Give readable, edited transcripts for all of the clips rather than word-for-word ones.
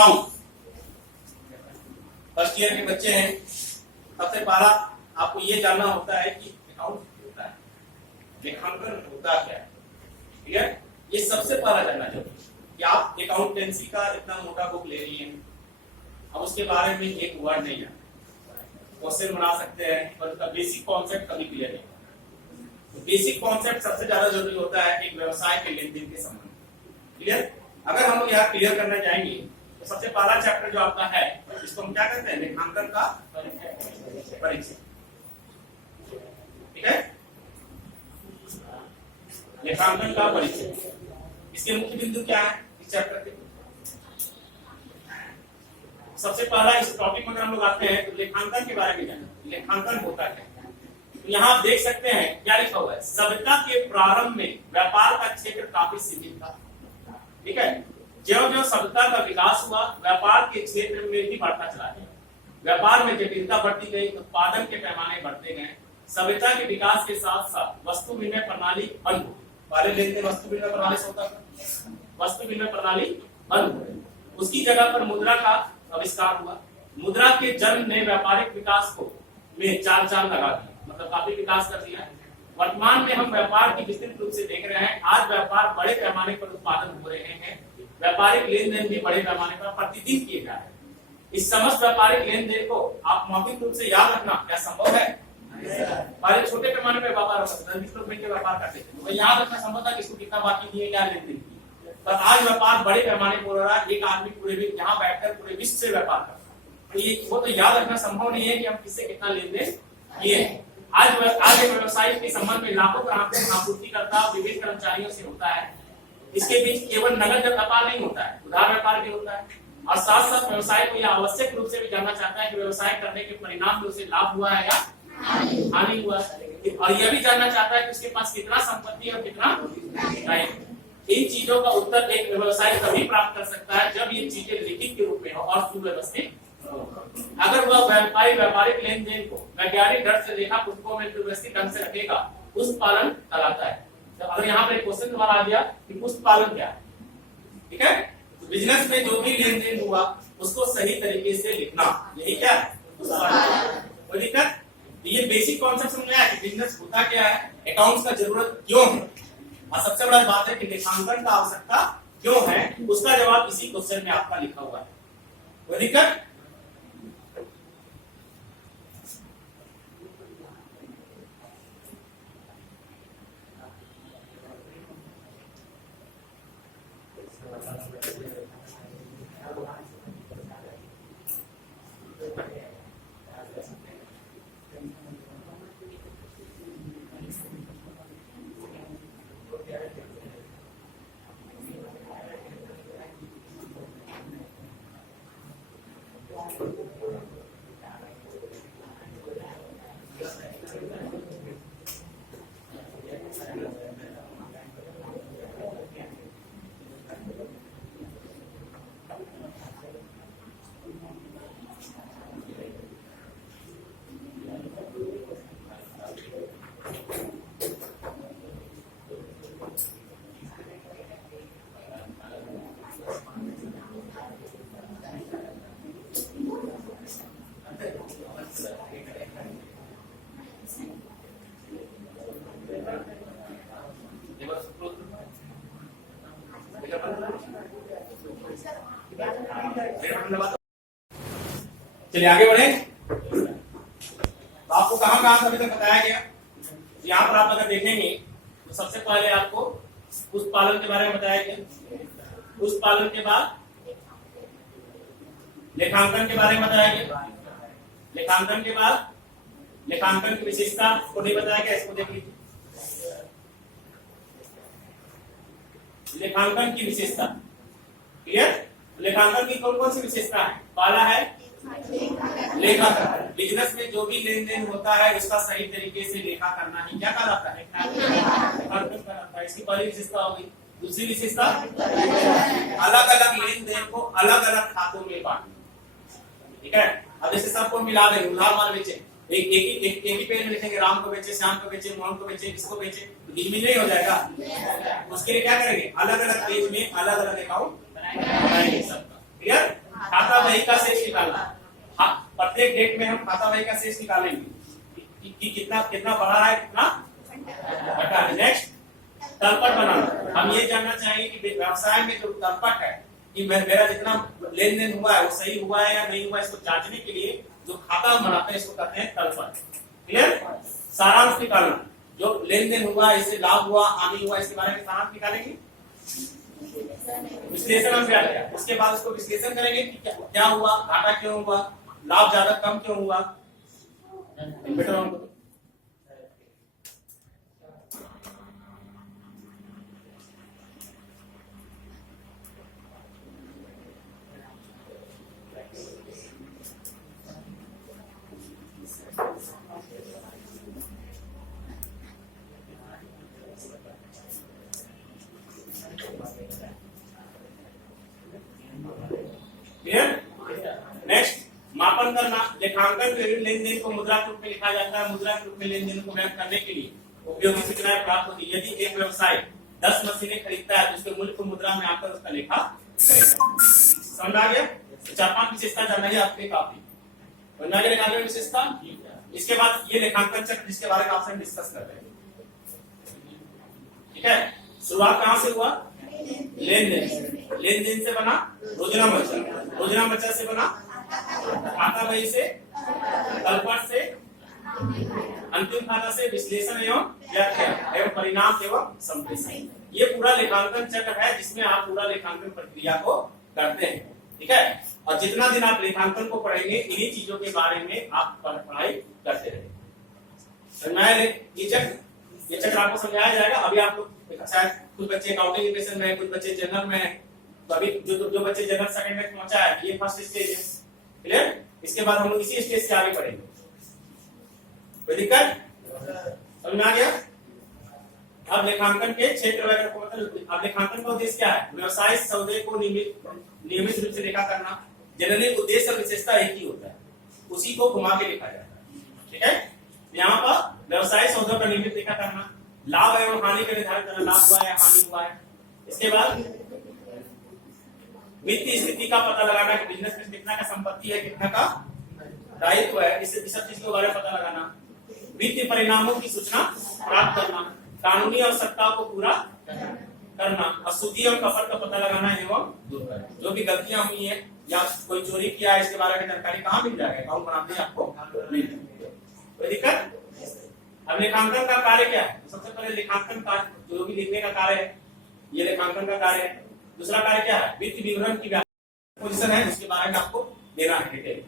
Account. First year के बच्चे हैं, सबसे पहला आपको ये जानना होता है कि अकाउंट होता है, लेखांकन होता क्या है, ठीक है। ये सबसे पहला जानना जरूरी है कि आप अकाउंटेंसी का इतना मोटा बुक ले रही हैं, अब उसके बारे में एक वर्ड नहीं है, क्वेश्चन बना सकते हैं पर उसका बेसिक कॉन्सेप्ट कभी क्लियर नहीं होता। तो बेसिक कॉन्सेप्ट सबसे ज्यादा जरूरी होता है एक व्यवसाय के लेन देन के संबंध में, क्लियर। अगर हम लोग यहाँ क्लियर करना चाहेंगे तो सबसे पहला चैप्टर जो आपका है इसको हम क्या कहते हैं, लेखांकन का परिचय, ठीक है। लेखांकन का परिचय, इसके मुख्य बिंदु क्या है इस चैप्टर के। सबसे पहला इस टॉपिक में अगर हम लोग आते हैं तो लेखांकन के बारे में जानना, लेखांकन होता है। तो यहाँ आप देख सकते हैं क्या लिखा हुआ है, सभ्यता के प्रारंभ में व्यापार का क्षेत्र काफी सीमित था, ठीक है। ज्यों ज्यों सभ्यता का विकास हुआ व्यापार के क्षेत्र में भी बढ़ता चला गया, व्यापार में जटिलता बढ़ती गई, उत्पादन के पैमाने बढ़ते गए, सभ्यता के विकास के साथ साथ वस्तु विनिमय प्रणाली बंद हो गई। पहले लेन देन वस्तु विनिमय प्रणाली से होता था, वस्तु विनिमय प्रणाली बंद हो गई, उसकी जगह पर मुद्रा का आविष्कार हुआ। मुद्रा के जन्म ने व्यापारिक विकास को में चार चांद लगा दिया, मतलब काफी विकास कर दिया है। वर्तमान में हम व्यापार की विस्तृत रूप से देख रहे हैं, आज व्यापार बड़े पैमाने पर उत्पादन हो रहे हैं, व्यापारिक लेन देन भी बड़े पैमाने पर प्रतिदिन किए जा रहे हैं। इस समस्त व्यापारिक लेन देन को आप मौखिक रूप से याद रखना क्या संभव है? पहले छोटे पैमाने पर व्यापार होता था, 20 लोग मिलकर व्यापार करते थे, तो याद रखना संभव था किसको कितना बाकी दिए, क्या लेन देन किए। पर आज व्यापार बड़े पैमाने पर हो रहा है, एक आदमी पूरे यहाँ बैठकर पूरे विश्व से व्यापार कर रहा है, तो ये वो तो याद रखना संभव नहीं है कि हम किससे कितना लेन देन किए। आज एक व्यवसाय के संबंध में लाखों ग्राहक आपूर्तिकर्ता विभिन्न कर्मचारियों से होता है। इसके बीच केवल नगद व्यापार नहीं होता है, उधार व्यापार भी होता है, और साथ साथ व्यवसाय को यह आवश्यक रूप से भी जानना चाहता है कि व्यवसाय करने के परिणाम में उसे लाभ हुआ है या हानि हुआ है, और यह भी जानना चाहता है कि उसके पास कितना संपत्ति और कितना नहीं। इन चीजों का उत्तर एक व्यवसाय तभी प्राप्त कर सकता है जब ये चीजें लिखित के रूप में हो और सुव्यवस्थित। अगर वह व्यापारिक लेन देन को वैज्ञानिक दर से लेखा पुस्तकों में व्यवस्थित ढंग से रखेगा, पुष्प पालन कहलाता है। तो अगर यहाँ पर एक क्वेश्चन तुम्हारा आ गया कि पुष्प पालन क्या है, ठीक है, तो बिजनेस में जो भी लेन देन हुआ उसको सही तरीके से लिखना, यही क्या है, कोई दिक्कत। तो ये बेसिक कॉन्सेप्ट समझ में आया कि बिजनेस होता क्या है, अकाउंट्स का जरूरत क्यों है, और सबसे बड़ा बात है कि लेखांकन का आवश्यकता क्यों है, उसका जवाब इसी क्वेश्चन में आपका लिखा हुआ है। कोई दिक्कत? चलिए आगे बढ़े। तो आपको कहां कहां अभी तक बताया गया, यहाँ पर आप अगर देखेंगे तो सबसे पहले आपको पुष्प पालन के बारे में बताया गया, पुष्प पालन के बाद लेखांकन के बारे में बताया गया, लेखांकन के बाद लेखांकन की विशेषता को नहीं बताया गया, इसको देख लीजिए। लेखांकन की विशेषता क्लियर, लेखांकन की कौन कौन सी विशेषता है? पहला है लेखांकन, बिजनेस में जो भी लेन देन होता है उसका सही तरीके से लेखा करना ही क्या कहलाता है, लेखांकन कहलाता है। इसकी पहली विशेषता होगी। दूसरी विशेषता अलग अलग लेन देन को अलग अलग खातों में बांटना, ठीक है। अब जैसे सबको मिला देंगे, उधार माल बेचे, एक ही पेज में लिखेंगे राम को बेचे, श्याम को बेचे, मोहन को बेचे, किसको बेचे, तो बीच में नहीं हो जाएगा। उसके लिए क्या करेंगे, अलग अलग पेज में अलग अलग अकाउंट बनाएंगे सबका, क्लियर। वही का शेष निकालना। हाँ, प्रत्येक डेट में हम खाता वही का शेष निकालेंगे कि कितना कितना बढ़ा है, कितना घटा है। नेक्स्ट, तलपट बनाना। हम ये जानना चाहेंगे कि व्यवसाय में जो तलपट है कि मेरा जितना लेन देन हुआ है वो सही हुआ है या नहीं हुआ, इसको जांचने के लिए जो खाता हम बनाते हैं इसको कहते हैं तलपट। क्लियर? सारांश निकालना, जो लेन देन हुआ, इससे लाभ हुआ, हानि हुआ, इसके बारे में सारांश निकालेंगे। विश्लेषण हम क्या किया, उसके बाद उसको विश्लेषण करेंगे कि क्या हुआ, घाटा क्यों हुआ, लाभ ज्यादा कम क्यों हुआ। नेक्स्ट, मापन करना। लेखांकन के लेन देन को मुद्रा के रूप में लिखा जाता है। मुद्रा के रूप में लेन देन को व्यक्त करने के लिए उपयोगी सूचनाएं प्राप्त होती है। यदि एक व्यवसाय 10 मशीनें खरीदता है तो उसके मूल्य को मुद्रा में आकर उसका लेखा करेगा। समझ आ गया? 4-5 विशेषता जानना है आपके काफी। समझ आ गया लेखांकन विशेषता? इसके बाद ये लेखांकन चक्र जिसके बारे में आपसे डिस्कस कर रहे हैं। ठीक है, शुरुआत कहां से हुआ? लेन देन। लेन देन से बना रोजना बचत, रोजना बचत से बना खाता बही से, तलपट से, अंतिम खाता से विश्लेषण एवं व्याख्या एवं परिणाम एवं संप्रेषण। ये पूरा लेखांकन चक्र है जिसमें आप पूरा लेखांकन प्रक्रिया को करते हैं। ठीक है, और जितना दिन आप लेखांकन को पढ़ेंगे इन्हीं चीजों के बारे में आप पढ़ाई करते रहेंगे। ये चक्र आपको समझाया जाएगा। अभी आप लोग शायद कुछ बच्चे अकाउंटिंग एजुकेशन में, कुछ बच्चे जनरल में है, तो अभी जो बच्चे जनरल सेकंड में पहुंचा है ये फर्स्ट स्टेज है। क्लियर? इसके बाद हम लोग इसी स्टेज से आगे बढ़ेंगे। कोई दिक्कत? समझ में आ गया? अब लेखांकन के क्षेत्र वगैरह को मतलब, अब लेखांकन का उद्देश्य क्या है? व्यवसाय सौदे को नियमित रूप से लिखा करना। जनरली उद्देश्य और विशेषता एक ही होता है, उसी को घुमा के लिखा जाता है। ठीक है, यहाँ पर व्यवसाय सौदों का नियमित लिखा करना, लाभ एवं हानि का निर्धारण करना, लाभ हुआ है हानि हुआ है। इसके बाद वित्तीय स्थिति का पता लगाना कि बिजनेस में कितना का संपत्ति है, कितना का दायित्व है, इस सब चीज के बारे में पता लगाना। वित्तीय परिणामों की सूचना प्राप्त करना, कानूनी आवश्यकताओं को पूरा करना, अशुद्धि और कपट का पता लगाना एवं दूर करना। जो भी गलतियां हुई है या कोई चोरी किया है इसके बारे में जानकारी कहाँ मिल जाएगा? अकाउंट बनाते हैं आपको मिल जाएगा। कोई दिक्कत? अब लेखांकन का कार्य क्या है? सबसे पहले लेखांकन का जो भी लिखने का कार्य है ये लेखांकन का कार्य है। दूसरा कार्य क्या है? वित्त विवरण की पोजीशन है उसके बारे में आपको देना है डिटेल।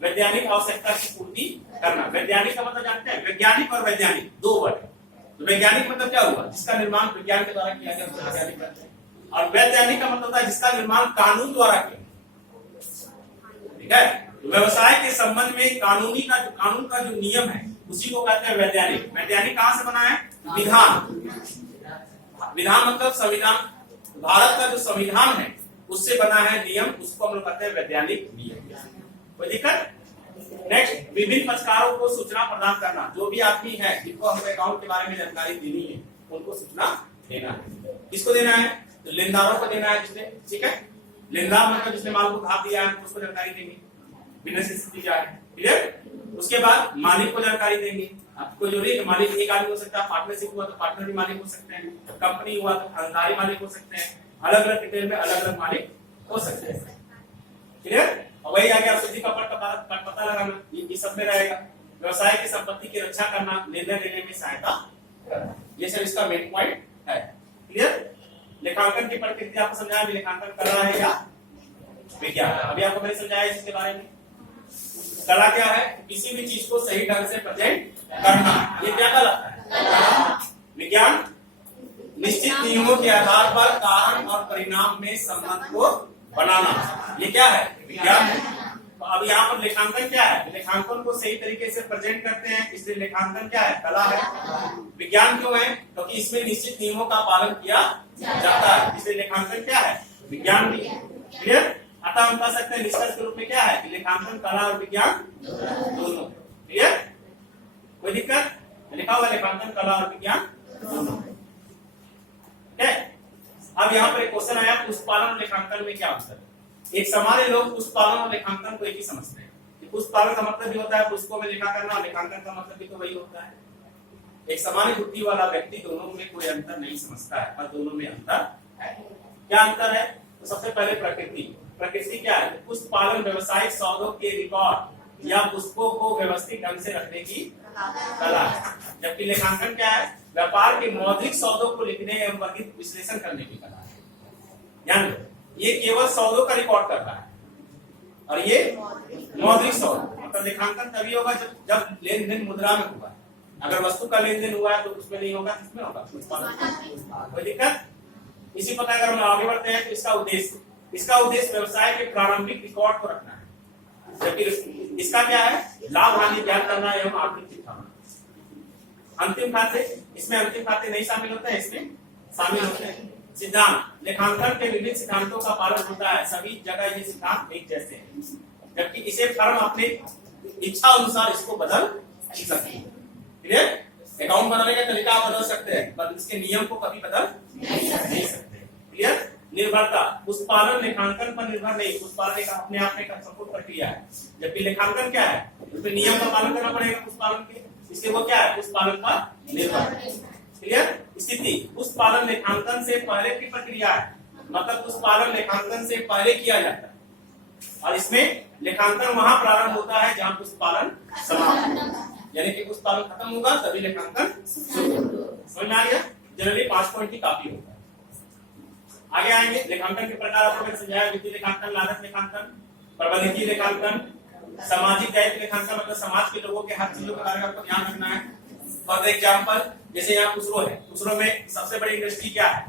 वैज्ञानिक आवश्यकता की पूर्ति करना। वैज्ञानिक का मतलब जानते हैं? वैज्ञानिक और वैज्ञानिक दो वर्ड है। तो वैज्ञानिक मतलब क्या हुआ? जिसका निर्माण विज्ञान के द्वारा किया गया वैज्ञानिक कहते हैं। और वैज्ञानिक का मतलब होता है जिसका निर्माण कानून द्वारा किया। ठीक है, व्यवसाय के संबंध में कानून का जो नियम है उसी को कहते हैं वैज्ञानिक। वैज्ञानिक कहां से बना है? विधान। विधान मतलब संविधान, भारत का जो संविधान है उससे बना है नियम, उसको हम लोग कहते हैं वैज्ञानिक नियम। कोई दिक्कत? नेक्स्ट, विभिन्न पक्षकारों को सूचना प्रदान करना। जो भी आदमी है जिनको हम अकाउंट के बारे में जानकारी देनी है उनको सूचना देना है। किसको देना है? तो लेनदारों को देना है जिसने, ठीक है, लेनदार मतलब जिसने माल को भाग दिया है उसको जानकारी देंगे बिजनेस स्थिति क्या है। क्लियर? उसके बाद मालिक को जानकारी देंगे। आपको जो है मालिक एक आदमी हो सकता है, पार्टनरशिप हुआ तो पार्टनर भी मालिक हो सकते हैं, कंपनी हुआ तो खानदारी मालिक हो सकते हैं, अलग अलग डिटेल में अलग अलग मालिक हो सकते हैं। क्लियर? और वही आगे अशुद्धि का पता लगाना, ये सब में रहेगा। व्यवसाय की संपत्ति की रक्षा करना, निर्णय लेने में सहायता करना, ये सब इसका मेन पॉइंट है। क्लियर? लेखांकन की प्रक्रिया आपको समझाया भी, लेखांकन कला है या विज्ञान। अभी आपको मैंने समझाया इसके बारे में। कला क्या है? किसी भी चीज को सही ढंग से प्रेजेंट करना, ये क्या कहलाता है? विज्ञान निश्चित नियमों के आधार पर कारण और परिणाम में संबंध को बनाना, ये क्या है? विज्ञान। तो अब यहाँ पर लेखांकन क्या है? लेखांकन को सही तरीके से प्रेजेंट करते हैं, इसलिए लेखांकन क्या है? कला है। विज्ञान क्यों है? क्योंकि इसमें निश्चित नियमों का पालन किया जाता है, इसलिए लेखांकन क्या है? विज्ञान भी। क्लियर? अतः हम कह सकते हैं निष्कर्ष के रूप में क्या है कि लेखांकन कला और विज्ञान दोनों। क्लियर? कोई दिक्कत? लिखा हुआ लेखांकन कला और विज्ञान दोनों। ठीक है, अब यहाँ पर एक क्वेश्चन आया, पुष्पालन लेखांकन में क्या अंतर है? एक सामान्य लोग पुष्प पालन और लेखांकन को एक ही समझते हैं कि पुष्प पालन का मतलब भी होता है पुष्पों में लेखा करना, और लेखांकन का मतलब भी तो वही होता है। एक सामान्य बुद्धि वाला व्यक्ति दोनों में कोई अंतर नहीं समझता है, पर दोनों में अंतर है। क्या अंतर है? तो सबसे पहले प्रकृति। प्रकृति क्या है? पुष्प पालन व्यवसायिक सौदों के रिकॉर्ड या पुष्पों को व्यवस्थित ढंग से रखने की कला है, जबकि लेखांकन क्या है? व्यापार के मौद्रिक सौदों को लिखने एवं वर्गीकृत विश्लेषण करने की कला है। यानी ये केवल सौदों का रिकॉर्ड कर रहा है, और ये मौद्रिक सौदा। मतलब लेखांकन तभी होगा जब लेन देन मुद्रा में होगा। अगर वस्तु का लेन देन हुआ है तो उसमें नहीं होगा, किसमें होगा? कोई दिक्कत? इसी प्रकार अगर हम आगे बढ़ते हैं तो इसका उद्देश्य व्यवसाय के प्रारंभिक रिकॉर्ड को रखना है, जबकि इसका क्या है? लाभ हानि ज्ञात करना एवं आर्थिक चिट्ठा। अंतिम खाते, इसमें अंतिम खाते नहीं शामिल होते हैं, इसमें शामिल होते हैं। सिद्धांत, लेखांकन के विभिन्न सिद्धांतों का पालन होता है, सभी जगह ये सिद्धांत एक जैसे हैं, जबकि इसे फर्म अपनी इच्छा अनुसार इसको बदल सकते हैं। क्लियर? अकाउंट बनाने का तरीका बदल सकते हैं, पर इसके नियम को कभी बदल नहीं सकते। क्लियर? निर्भरता, पुष्प पालन लेखांकन पर निर्भर नहीं, पुष्प पालन एक अपने आप में संपूर्ण प्रक्रिया है, जबकि लेखांकन क्या है? उसमें नियम का पालन करना पड़ेगा पुष्प पालन के, इसलिए वो क्या है? पुष्प पालन पर निर्भर। क्लियर? स्थिति, पुष्प पालन लेखांकन से पहले की प्रक्रिया है, मतलब पुष्प पालन लेखांकन से पहले किया जाता है, और इसमें लेखांकन वहां प्रारंभ होता है जहां पुष्प पालन समाप्त होता है। यानी कि पुष्प पालन खत्म होगा तभी लेखांकन शुरू होगा। समझ में आ गया? जनरली 5 पॉइंट की काफी होता है। आगे आएंगे, लेखांकन के प्रकार आपको मैंने समझाया। वित्तीय लेखांकन, लागत लेखांकन, प्रबंधकीय लेखांकन, सामाजिक दायित्व लेखांकन, मतलब समाज के लोगों के हर चीजों के बारे में आपको ध्यान रखना है। फॉर एग्जाम्पल, जैसे यहाँ खुसरो है, खुसरो में सबसे बड़ी इंडस्ट्री क्या है?